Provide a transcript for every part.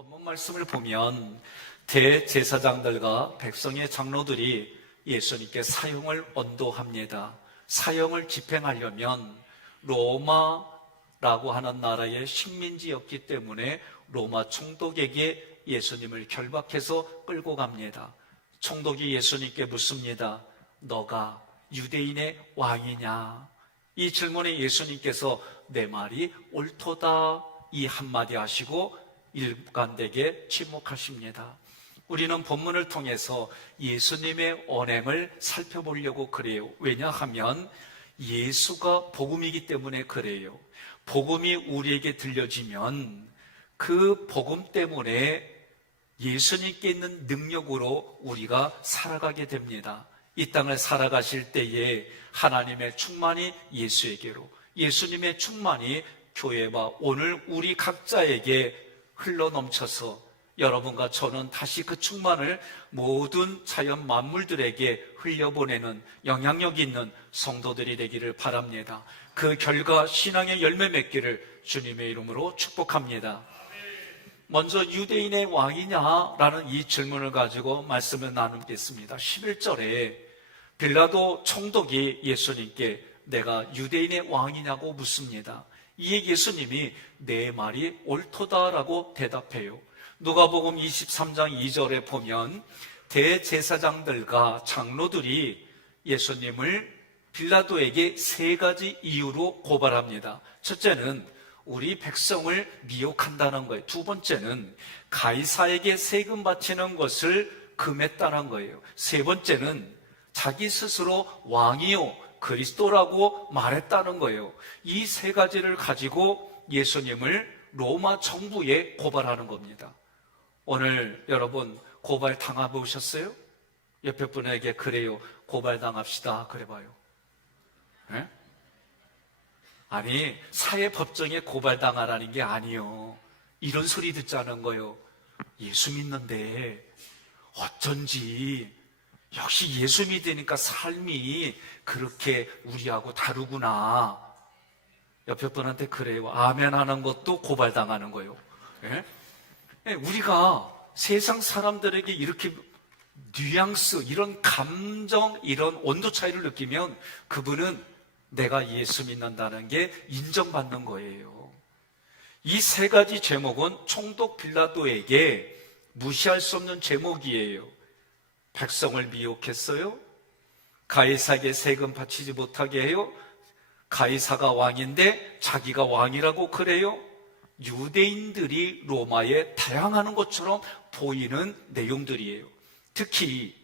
본문 말씀을 보면 대제사장들과 백성의 장로들이 예수님께 사형을 언도합니다. 사형을 집행하려면 로마라고 하는 나라의 식민지였기 때문에 로마 총독에게 예수님을 결박해서 끌고 갑니다. 총독이 예수님께 묻습니다. 너가 유대인의 왕이냐? 이 질문에 예수님께서 내 말이 옳도다 이 한마디 하시고 일관되게 침묵하십니다. 우리는 본문을 통해서 예수님의 언행을 살펴보려고 그래요. 왜냐하면 예수가 복음이기 때문에 그래요. 복음이 우리에게 들려지면 그 복음 때문에 예수님께 있는 능력으로 우리가 살아가게 됩니다. 이 땅을 살아가실 때에 하나님의 충만이 예수에게로, 예수님의 충만이 교회와 오늘 우리 각자에게 흘러넘쳐서 여러분과 저는 다시 그 충만을 모든 자연 만물들에게 흘려보내는 영향력 있는 성도들이 되기를 바랍니다. 그 결과 신앙의 열매 맺기를 주님의 이름으로 축복합니다. 먼저 유대인의 왕이냐라는 이 질문을 가지고 말씀을 나누겠습니다. 11절에 빌라도 총독이 예수님께 내가 유대인의 왕이냐고 묻습니다. 이에 예수님이 내 말이 옳도다라고 대답해요. 누가복음 23장 2절에 보면 대제사장들과 장로들이 예수님을 빌라도에게 세 가지 이유로 고발합니다. 첫째는 우리 백성을 미혹한다는 거예요. 두 번째는 가이사에게 세금 바치는 것을 금했다는 거예요. 세 번째는 자기 스스로 왕이요 그리스도라고 말했다는 거예요. 이 세 가지를 가지고 예수님을 로마 정부에 고발하는 겁니다. 오늘 여러분 고발 당해보셨어요? 옆에 분에게 그래요, 고발당합시다 그래봐요. 네? 아니, 사회법정에 고발당하라는 게 아니요, 이런 소리 듣자는 거예요. 예수 믿는데 어쩐지 역시 예수 믿으니까 삶이 그렇게 우리하고 다르구나. 옆에 분한테 그래요, 아멘 하는 것도 고발당하는 거예요. 예? 우리가 세상 사람들에게 이렇게 뉘앙스, 이런 감정, 이런 온도 차이를 느끼면 그분은 내가 예수 믿는다는 게 인정받는 거예요. 이 세 가지 제목은 총독 빌라도에게 무시할 수 없는 제목이에요. 백성을 미혹했어요. 가이사에게 세금 바치지 못하게 해요. 가이사가 왕인데 자기가 왕이라고 그래요. 유대인들이 로마에 대항하는 것처럼 보이는 내용들이에요. 특히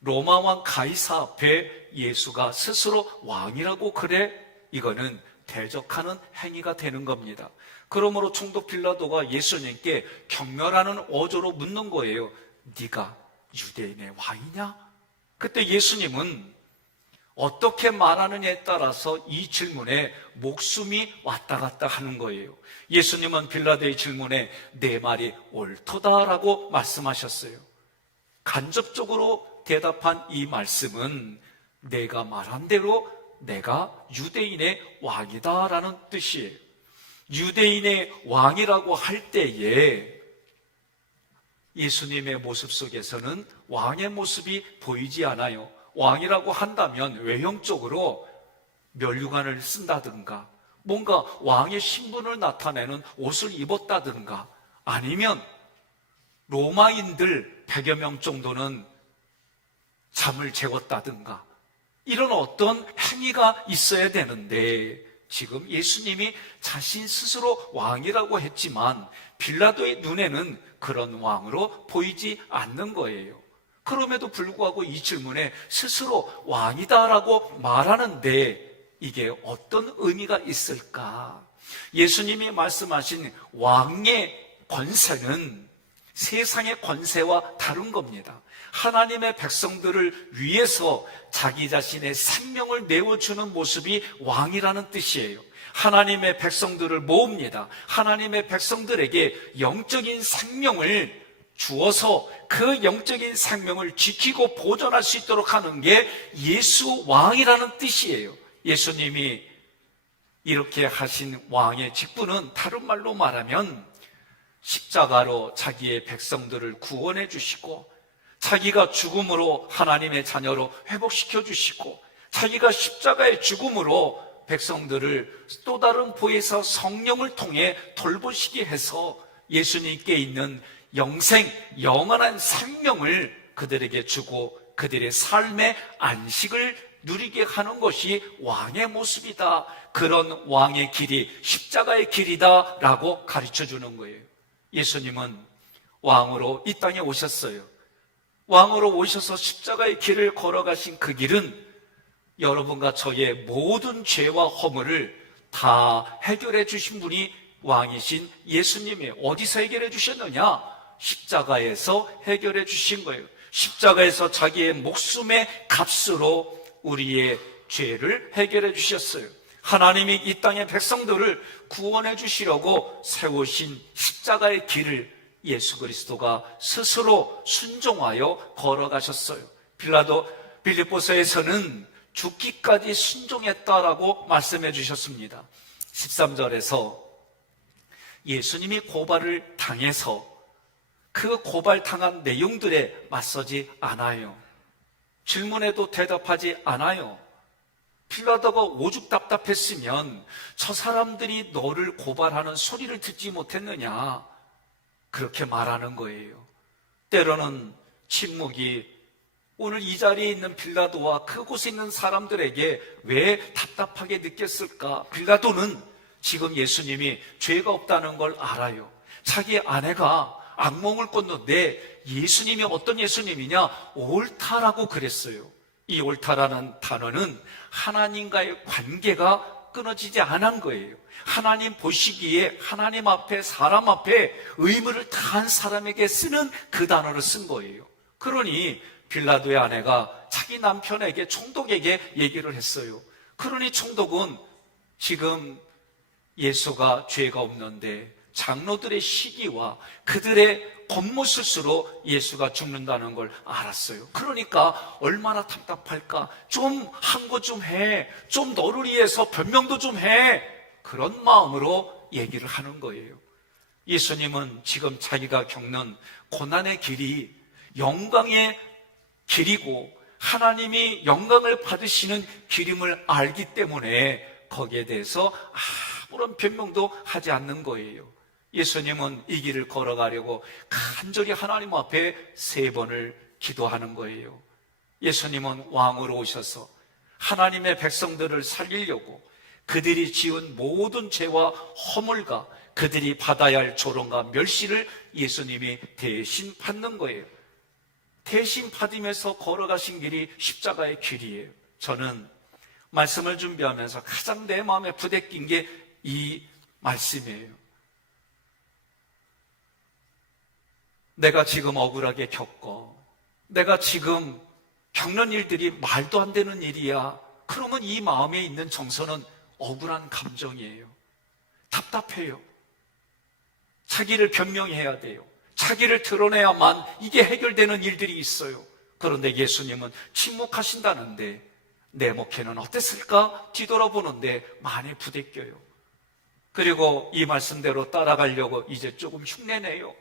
로마 왕 가이사 앞에 예수가 스스로 왕이라고 그래? 이거는 대적하는 행위가 되는 겁니다. 그러므로 총독 빌라도가 예수님께 경멸하는 어조로 묻는 거예요. 네가 유대인의 왕이냐? 그때 예수님은 어떻게 말하느냐에 따라서 이 질문에 목숨이 왔다 갔다 하는 거예요. 예수님은 빌라도의 질문에 내 말이 옳도다라고 말씀하셨어요. 간접적으로 대답한 이 말씀은 내가 말한 대로 내가 유대인의 왕이다라는 뜻이에요. 유대인의 왕이라고 할 때에 예수님의 모습 속에서는 왕의 모습이 보이지 않아요. 왕이라고 한다면 외형적으로 면류관을 쓴다든가 뭔가 왕의 신분을 나타내는 옷을 입었다든가 아니면 로마인들 100여 명 정도는 잠을 재웠다든가 이런 어떤 행위가 있어야 되는데 지금 예수님이 자신 스스로 왕이라고 했지만 빌라도의 눈에는 그런 왕으로 보이지 않는 거예요. 그럼에도 불구하고 이 질문에 스스로 왕이다라고 말하는데 이게 어떤 의미가 있을까? 예수님이 말씀하신 왕의 권세는 세상의 권세와 다른 겁니다. 하나님의 백성들을 위해서 자기 자신의 생명을 내어주는 모습이 왕이라는 뜻이에요. 하나님의 백성들을 모읍니다. 하나님의 백성들에게 영적인 생명을 주어서 그 영적인 생명을 지키고 보존할 수 있도록 하는 게 예수 왕이라는 뜻이에요. 예수님이 이렇게 하신 왕의 직분은 다른 말로 말하면 십자가로 자기의 백성들을 구원해 주시고, 자기가 죽음으로 하나님의 자녀로 회복시켜 주시고, 자기가 십자가의 죽음으로 백성들을 또 다른 보혜사 성령을 통해 돌보시게 해서 예수님께 있는 영생, 영원한 생명을 그들에게 주고 그들의 삶의 안식을 누리게 하는 것이 왕의 모습이다. 그런 왕의 길이 십자가의 길이다 라고 가르쳐 주는 거예요. 예수님은 왕으로 이 땅에 오셨어요. 왕으로 오셔서 십자가의 길을 걸어가신 그 길은 여러분과 저의 모든 죄와 허물을 다 해결해 주신 분이 왕이신 예수님이에요. 어디서 해결해 주셨느냐? 십자가에서 해결해 주신 거예요. 십자가에서 자기의 목숨의 값으로 우리의 죄를 해결해 주셨어요. 하나님이 이 땅의 백성들을 구원해 주시려고 세우신 십자가의 길을 예수 그리스도가 스스로 순종하여 걸어가셨어요. 빌립보서에서는 죽기까지 순종했다라고 말씀해 주셨습니다. 13절에서 예수님이 고발을 당해서 그 고발당한 내용들에 맞서지 않아요. 질문에도 대답하지 않아요. 빌라도가 오죽 답답했으면 저 사람들이 너를 고발하는 소리를 듣지 못했느냐, 그렇게 말하는 거예요. 때로는 침묵이 오늘 이 자리에 있는 빌라도와 그곳에 있는 사람들에게 왜 답답하게 느꼈을까? 빌라도는 지금 예수님이 죄가 없다는 걸 알아요. 자기 아내가 악몽을 꿨는데 예수님이 어떤 예수님이냐? 옳다라고 그랬어요. 이 옳다라는 단어는 하나님과의 관계가 끊어지지 않은 거예요. 하나님 보시기에 하나님 앞에, 사람 앞에 의무를 다한 사람에게 쓰는 그 단어를 쓴 거예요. 그러니 빌라도의 아내가 자기 남편에게, 총독에게 얘기를 했어요. 그러니 총독은 지금 예수가 죄가 없는데 장로들의 시기와 그들의 겉모술수로 예수가 죽는다는 걸 알았어요. 그러니까 얼마나 답답할까? 좀 한 거 좀 해. 좀 너를 위해서 변명도 좀 해. 그런 마음으로 얘기를 하는 거예요. 예수님은 지금 자기가 겪는 고난의 길이 영광의 길이고 하나님이 영광을 받으시는 길임을 알기 때문에 거기에 대해서 아무런 변명도 하지 않는 거예요. 예수님은 이 길을 걸어가려고 간절히 하나님 앞에 3번을 기도하는 거예요. 예수님은 왕으로 오셔서 하나님의 백성들을 살리려고 그들이 지은 모든 죄와 허물과 그들이 받아야 할 조롱과 멸시를 예수님이 대신 받는 거예요. 대신 받으면서 걸어가신 길이 십자가의 길이에요. 저는 말씀을 준비하면서 가장 내 마음에 부대낀 게 이 말씀이에요. 내가 지금 억울하게 겪어, 내가 지금 겪는 일들이 말도 안 되는 일이야. 그러면 이 마음에 있는 정서는 억울한 감정이에요. 답답해요. 자기를 변명해야 돼요. 자기를 드러내야만 이게 해결되는 일들이 있어요. 그런데 예수님은 침묵하신다는데 내 목회는 어땠을까 뒤돌아보는데 많이 부대껴요. 그리고 이 말씀대로 따라가려고 이제 조금 흉내내요.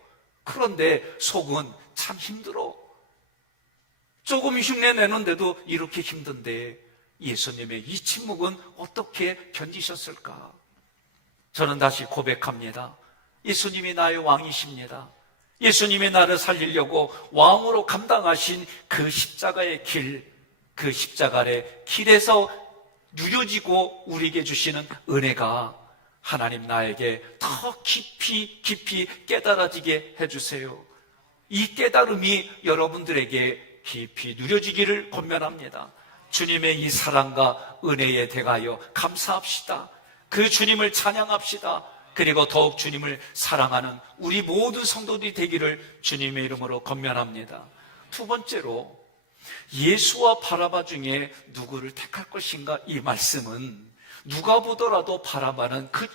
그런데 속은 참 힘들어. 조금 흉내내는데도 이렇게 힘든데 예수님의 이 침묵은 어떻게 견디셨을까? 저는 다시 고백합니다. 예수님이 나의 왕이십니다. 예수님이 나를 살리려고 왕으로 감당하신 그 십자가의 길, 그 십자가의 길에서 누려지고 우리에게 주시는 은혜가 하나님 나에게 더 깊이 깨달아지게 해주세요. 이 깨달음이 여러분들에게 깊이 누려지기를 권면합니다. 주님의 이 사랑과 은혜에 대하여 감사합시다. 그 주님을 찬양합시다. 그리고 더욱 주님을 사랑하는 우리 모든 성도들이 되기를 주님의 이름으로 권면합니다. 2번째로 예수와 바라바 중에 누구를 택할 것인가? 이 말씀은 누가 보더라도 바라바는 그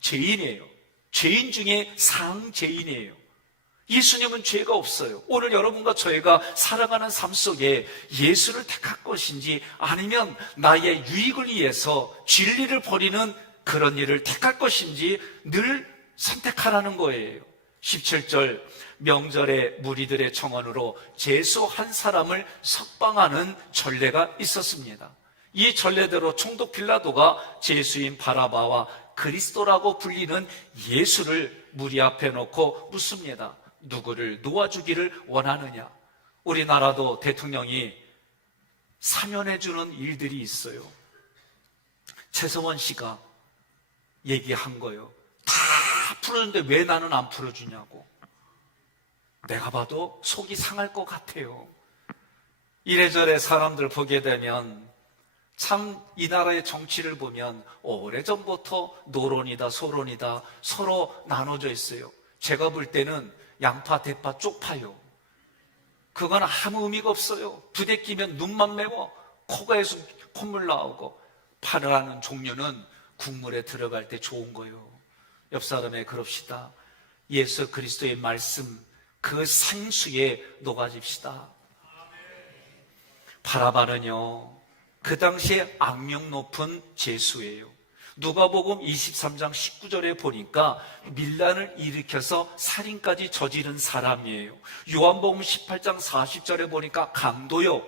죄인이에요. 죄인 중에 상죄인이에요. 예수님은 죄가 없어요. 오늘 여러분과 저희가 살아가는 삶 속에 예수를 택할 것인지 아니면 나의 유익을 위해서 진리를 버리는 그런 일을 택할 것인지 늘 선택하라는 거예요. 17절 명절에 무리들의 청원으로 제수 한 사람을 석방하는 전례가 있었습니다. 이 전례대로 총독 빌라도가 제수인 바라바와 그리스도라고 불리는 예수를 무리 앞에 놓고 묻습니다. 누구를 놓아주기를 원하느냐? 우리나라도 대통령이 사면해주는 일들이 있어요. 최서원 씨가 얘기한 거예요. 다 풀어주는데 왜 나는 안 풀어주냐고. 내가 봐도 속이 상할 것 같아요. 이래저래 사람들 보게 되면 참 이 나라의 정치를 보면 오래전부터 노론이다 소론이다 서로 나눠져 있어요. 제가 볼 때는 양파 대파 쪽파요. 그건 아무 의미가 없어요. 부대 끼면 눈만 매워 코가에서 콧물 나오고, 파라는 종류는 국물에 들어갈 때 좋은 거예요. 옆 사람에 그럽시다. 예수 그리스도의 말씀 그 생수에 녹아집시다. 바라바는요, 그 당시에 악명 높은 제수예요. 누가복음 23장 19절에 보니까 밀란을 일으켜서 살인까지 저지른 사람이에요. 요한복음 18장 40절에 보니까 강도요.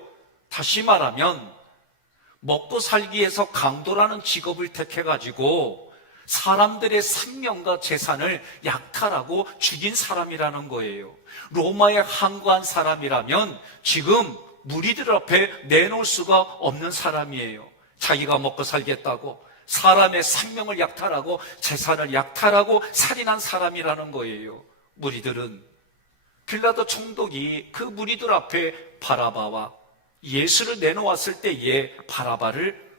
다시 말하면 먹고 살기 위해서 강도라는 직업을 택해가지고 사람들의 생명과 재산을 약탈하고 죽인 사람이라는 거예요. 로마에 항거한 사람이라면 지금 무리들 앞에 내놓을 수가 없는 사람이에요. 자기가 먹고 살겠다고 사람의 생명을 약탈하고 재산을 약탈하고 살인한 사람이라는 거예요. 무리들은 빌라도 총독이 그 무리들 앞에 바라바와 예수를 내놓았을 때에 바라바를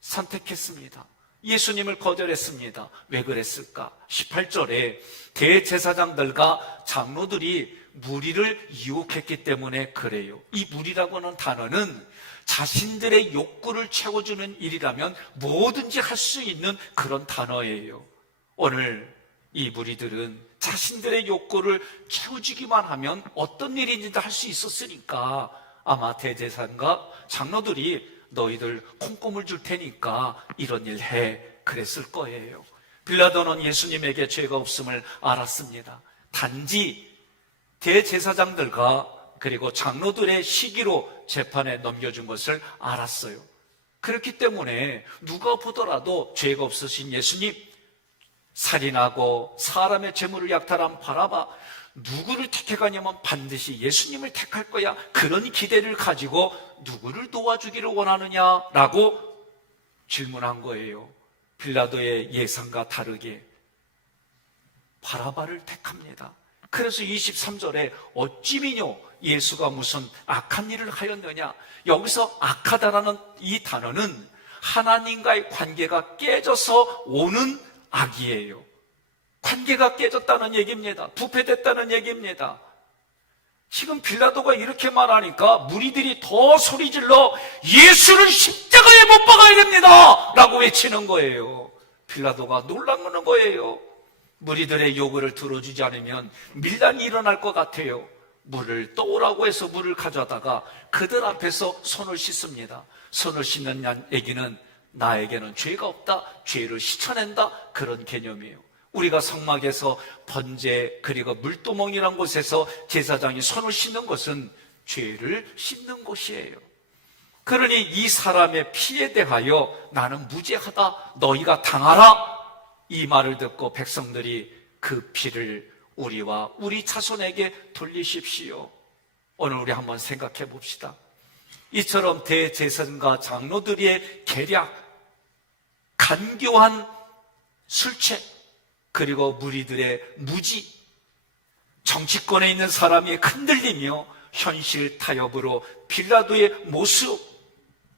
선택했습니다. 예수님을 거절했습니다. 왜 그랬을까? 18절에 대제사장들과 장로들이 무리를 유혹했기 때문에 그래요. 이 무리라고 하는 단어는 자신들의 욕구를 채워주는 일이라면 뭐든지 할 수 있는 그런 단어예요. 오늘 이 무리들은 자신들의 욕구를 채워주기만 하면 어떤 일인지도 할 수 있었으니까 아마 대제사장과 장로들이 너희들 콩고물 줄 테니까 이런 일 해 그랬을 거예요. 빌라도는 예수님에게 죄가 없음을 알았습니다. 단지 대제사장들과 그리고 장로들의 시기로 재판에 넘겨준 것을 알았어요. 그렇기 때문에 누가 보더라도 죄가 없으신 예수님, 살인하고 사람의 재물을 약탈한 바라바, 누구를 택해가냐면 반드시 예수님을 택할 거야. 그런 기대를 가지고 누구를 도와주기를 원하느냐라고 질문한 거예요. 빌라도의 예상과 다르게 바라바를 택합니다. 그래서 23절에 어찌미뇨 예수가 무슨 악한 일을 하였느냐. 여기서 악하다라는 이 단어는 하나님과의 관계가 깨져서 오는 악이에요. 관계가 깨졌다는 얘기입니다. 부패됐다는 얘기입니다. 지금 빌라도가 이렇게 말하니까 무리들이 더 소리질러 예수를 십자가에 못 박아야 됩니다 라고 외치는 거예요. 빌라도가 놀라는 거예요. 무리들의 요구를 들어주지 않으면 밀란이 일어날 것 같아요. 물을 떠오라고 해서 물을 가져다가 그들 앞에서 손을 씻습니다. 손을 씻는 얘기는 나에게는 죄가 없다, 죄를 씻어낸다, 그런 개념이에요. 우리가 성막에서 번제 그리고 물두멍이란 곳에서 제사장이 손을 씻는 것은 죄를 씻는 곳이에요. 그러니 이 사람의 피에 대하여 나는 무죄하다, 너희가 당하라, 이 말을 듣고 백성들이 그 피를 우리와 우리 자손에게 돌리십시오. 오늘 우리 한번 생각해 봅시다. 이처럼 대제사장과 장로들의 계략, 간교한 술책, 그리고 무리들의 무지, 정치권에 있는 사람이 흔들리며 현실 타협으로 빌라도의 모습,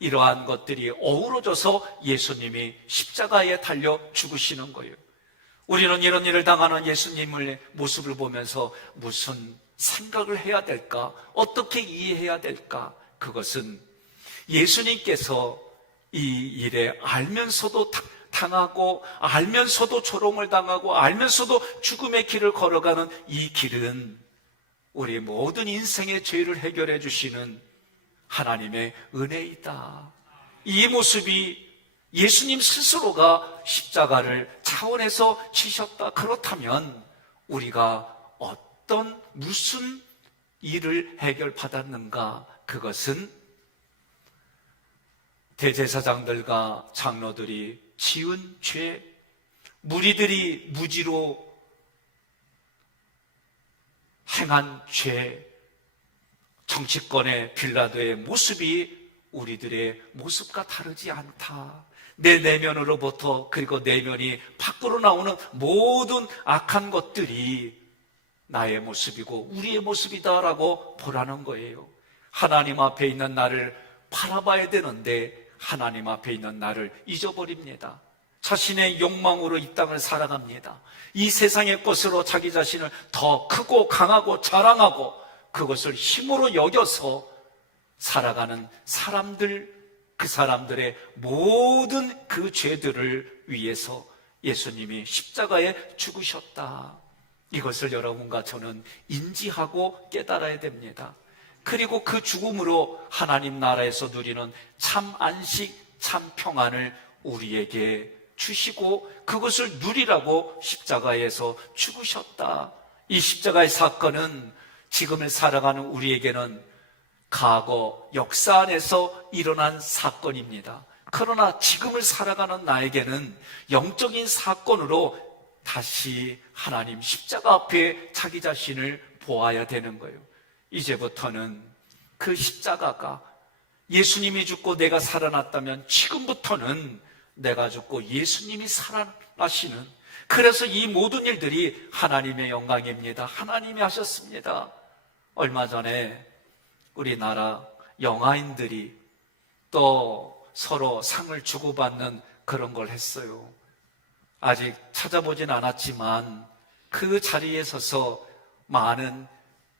이러한 것들이 어우러져서 예수님이 십자가에 달려 죽으시는 거예요. 우리는 이런 일을 당하는 예수님의 모습을 보면서 무슨 생각을 해야 될까? 어떻게 이해해야 될까? 그것은 예수님께서 이 일에 알면서도 당하고, 알면서도 조롱을 당하고, 알면서도 죽음의 길을 걸어가는 이 길은 우리 모든 인생의 죄를 해결해 주시는 하나님의 은혜이다. 이 모습이 예수님 스스로가 십자가를 차원에서 치셨다. 그렇다면 우리가 무슨 일을 해결받았는가? 그것은 대제사장들과 장로들이 지은 죄, 무리들이 무지로 행한 죄, 정치권의 빌라도의 모습이 우리들의 모습과 다르지 않다. 내 내면으로부터, 그리고 내면이 밖으로 나오는 모든 악한 것들이 나의 모습이고 우리의 모습이다라고 보라는 거예요. 하나님 앞에 있는 나를 바라봐야 되는데 하나님 앞에 있는 나를 잊어버립니다. 자신의 욕망으로 이 땅을 살아갑니다. 이 세상의 것으로 자기 자신을 더 크고 강하고 자랑하고 그것을 힘으로 여겨서 살아가는 사람들, 그 사람들의 모든 그 죄들을 위해서 예수님이 십자가에 죽으셨다. 이것을 여러분과 저는 인지하고 깨달아야 됩니다. 그리고 그 죽음으로 하나님 나라에서 누리는 참 안식, 참 평안을 우리에게 주시고 그것을 누리라고 십자가에서 죽으셨다. 이 십자가의 사건은 지금을 살아가는 우리에게는 과거 역사 안에서 일어난 사건입니다. 그러나 지금을 살아가는 나에게는 영적인 사건으로 다시 하나님 십자가 앞에 자기 자신을 보아야 되는 거예요. 이제부터는 그 십자가가 예수님이 죽고 내가 살아났다면 지금부터는 내가 죽고 예수님이 살아나시는, 그래서 이 모든 일들이 하나님의 영광입니다. 하나님이 하셨습니다. 얼마 전에 우리나라 영화인들이 또 서로 상을 주고받는 그런 걸 했어요. 아직 찾아보진 않았지만 그 자리에 서서 많은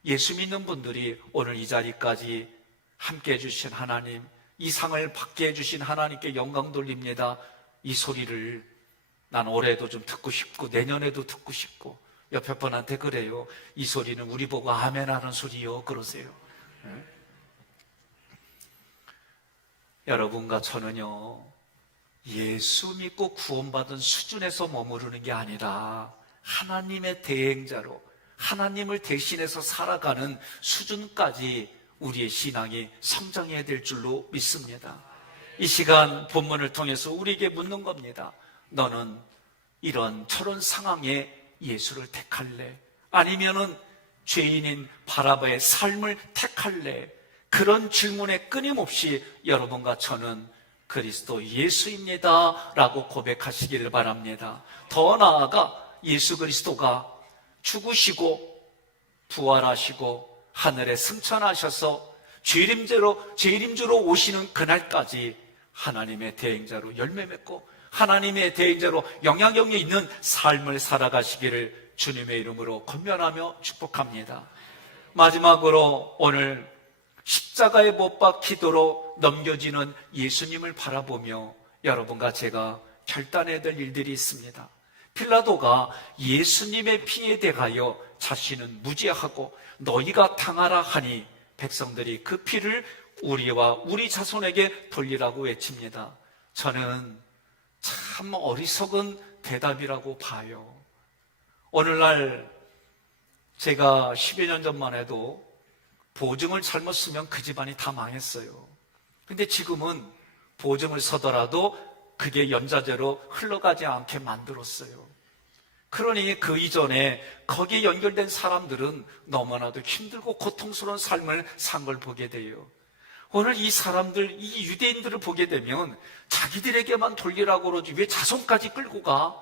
예수 믿는 분들이 오늘 이 자리까지 함께 해주신 하나님, 이 상을 받게 해주신 하나님께 영광 돌립니다. 이 소리를 난 올해도 좀 듣고 싶고 내년에도 듣고 싶고, 옆에 분한테 그래요. 이 소리는 우리 보고 아멘 하는 소리요, 그러세요. 네? 여러분과 저는요, 예수 믿고 구원받은 수준에서 머무르는 게 아니라 하나님의 대행자로 하나님을 대신해서 살아가는 수준까지 우리의 신앙이 성장해야 될 줄로 믿습니다. 이 시간 본문을 통해서 우리에게 묻는 겁니다. 너는 이런 저런 상황에 예수를 택할래? 아니면은 죄인인 바라바의 삶을 택할래? 그런 질문에 끊임없이 여러분과 저는 그리스도 예수입니다 라고 고백하시기를 바랍니다. 더 나아가 예수 그리스도가 죽으시고 부활하시고 하늘에 승천하셔서 죄림주로 오시는 그날까지 하나님의 대행자로 열매 맺고 하나님의 대행자로 영향력이 있는 삶을 살아가시기를 주님의 이름으로 권면하며 축복합니다. 마지막으로 오늘 십자가에 못 박히도록 넘겨지는 예수님을 바라보며 여러분과 제가 결단해야 될 일들이 있습니다. 빌라도가 예수님의 피에 대하여 자신은 무죄하고 너희가 당하라 하니 백성들이 그 피를 우리와 우리 자손에게 돌리라고 외칩니다. 저는 참 어리석은 대답이라고 봐요. 오늘날 제가 10여 년 전만 해도 보증을 잘못 쓰면 그 집안이 다 망했어요. 근데 지금은 보증을 서더라도 그게 연좌제로 흘러가지 않게 만들었어요. 그러니 그 이전에 거기에 연결된 사람들은 너무나도 힘들고 고통스러운 삶을 산 걸 보게 돼요. 오늘 이 사람들, 이 유대인들을 보게 되면 자기들에게만 돌리라고 그러지 왜 자손까지 끌고 가?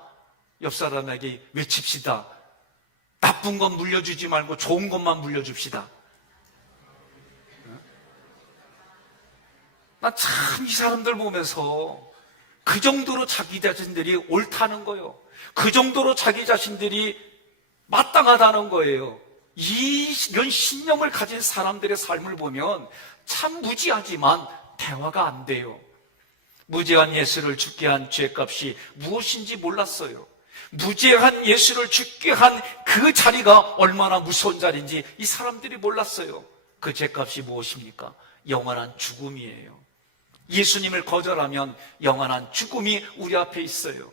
옆 사람에게 외칩시다. 나쁜 건 물려주지 말고 좋은 것만 물려줍시다. 나 참 이 사람들 보면서 그 정도로 자기 자신들이 옳다는 거예요. 그 정도로 자기 자신들이 마땅하다는 거예요. 이런 신념을 가진 사람들의 삶을 보면 참 무지하지만 대화가 안 돼요. 무죄한 예수를 죽게 한 죄값이 무엇인지 몰랐어요. 무죄한 예수를 죽게 한 그 자리가 얼마나 무서운 자리인지 이 사람들이 몰랐어요. 그 죄값이 무엇입니까? 영원한 죽음이에요. 예수님을 거절하면 영원한 죽음이 우리 앞에 있어요.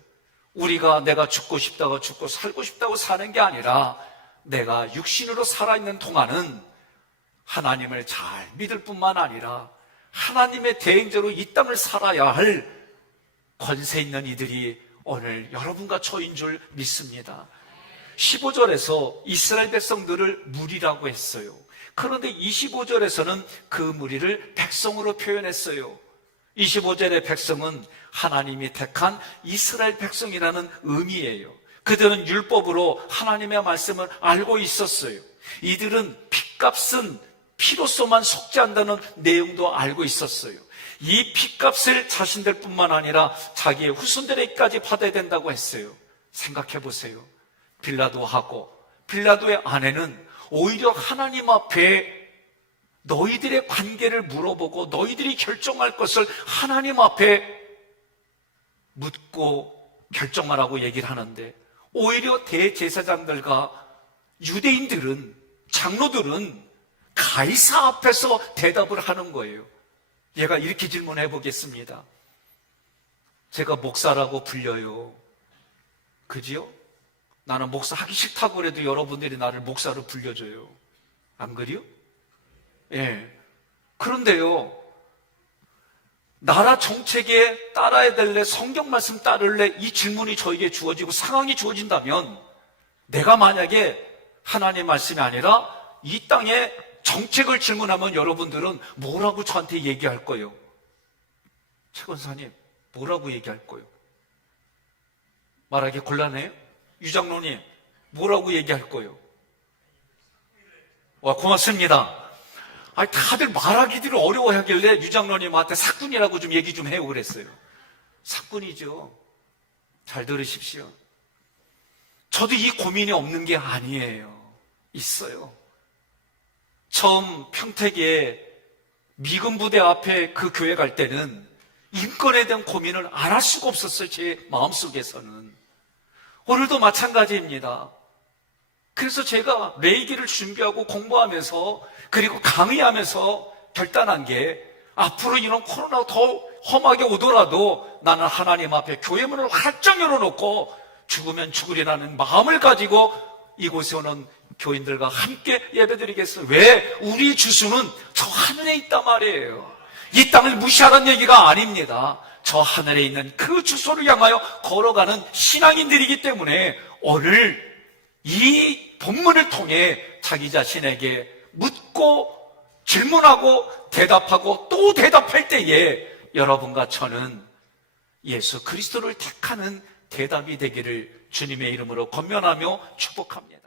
우리가 내가 죽고 싶다고 죽고 살고 싶다고 사는 게 아니라 내가 육신으로 살아있는 동안은 하나님을 잘 믿을 뿐만 아니라 하나님의 대행자로 이 땅을 살아야 할 권세 있는 이들이 오늘 여러분과 저인 줄 믿습니다. 15절에서 이스라엘 백성들을 무리라고 했어요. 그런데 25절에서는 그 무리를 백성으로 표현했어요. 25절의 백성은 하나님이 택한 이스라엘 백성이라는 의미예요. 그들은 율법으로 하나님의 말씀을 알고 있었어요. 이들은 핏값은 피로서만 속죄한다는 내용도 알고 있었어요. 이 핏값을 자신들 뿐만 아니라 자기의 후손들에게까지 받아야 된다고 했어요. 생각해 보세요. 빌라도하고 빌라도의 아내는 오히려 하나님 앞에 너희들의 관계를 물어보고 너희들이 결정할 것을 하나님 앞에 묻고 결정하라고 얘기를 하는데, 오히려 대제사장들과 유대인들은, 장로들은 가이사 앞에서 대답을 하는 거예요. 얘가 이렇게 질문해 보겠습니다. 제가 목사라고 불려요. 그지요? 나는 목사 하기 싫다고 그래도 여러분들이 나를 목사로 불려줘요. 안 그래요? 예. 그런데요, 나라 정책에 따라야 될래, 성경 말씀 따를래, 이 질문이 저에게 주어지고 상황이 주어진다면, 내가 만약에 하나님의 말씀이 아니라 이 땅에 정책을 질문하면 여러분들은 뭐라고 저한테 얘기할 거예요? 최 권사님, 뭐라고 얘기할 거예요? 말하기 곤란해요? 유장로님, 뭐라고 얘기할 거예요? 와, 고맙습니다. 아니, 다들 말하기를 어려워하길래 유장로님한테 사꾼이라고 좀 얘기 좀 해요 그랬어요. 사꾼이죠. 잘 들으십시오. 저도 이 고민이 없는 게 아니에요. 있어요. 처음 평택에 미군 부대 앞에 그 교회 갈 때는 인권에 대한 고민을 안 할 수가 없었어요. 제 마음속에서는. 오늘도 마찬가지입니다. 그래서 제가 레이기를 준비하고 공부하면서, 그리고 강의하면서 결단한 게, 앞으로 이런 코로나가 더 험하게 오더라도 나는 하나님 앞에 교회 문을 활짝 열어놓고 죽으면 죽으리라는 마음을 가지고 이곳에 오는 교인들과 함께 예배드리겠어요. 왜? 우리 주수는 저 하늘에 있단 말이에요. 이 땅을 무시하라는 얘기가 아닙니다. 저 하늘에 있는 그 주소를 향하여 걸어가는 신앙인들이기 때문에 오늘 이 본문을 통해 자기 자신에게 묻고 질문하고 대답하고 또 대답할 때에 여러분과 저는 예수 그리스도를 택하는 대답이 되기를 주님의 이름으로 권면하며 축복합니다.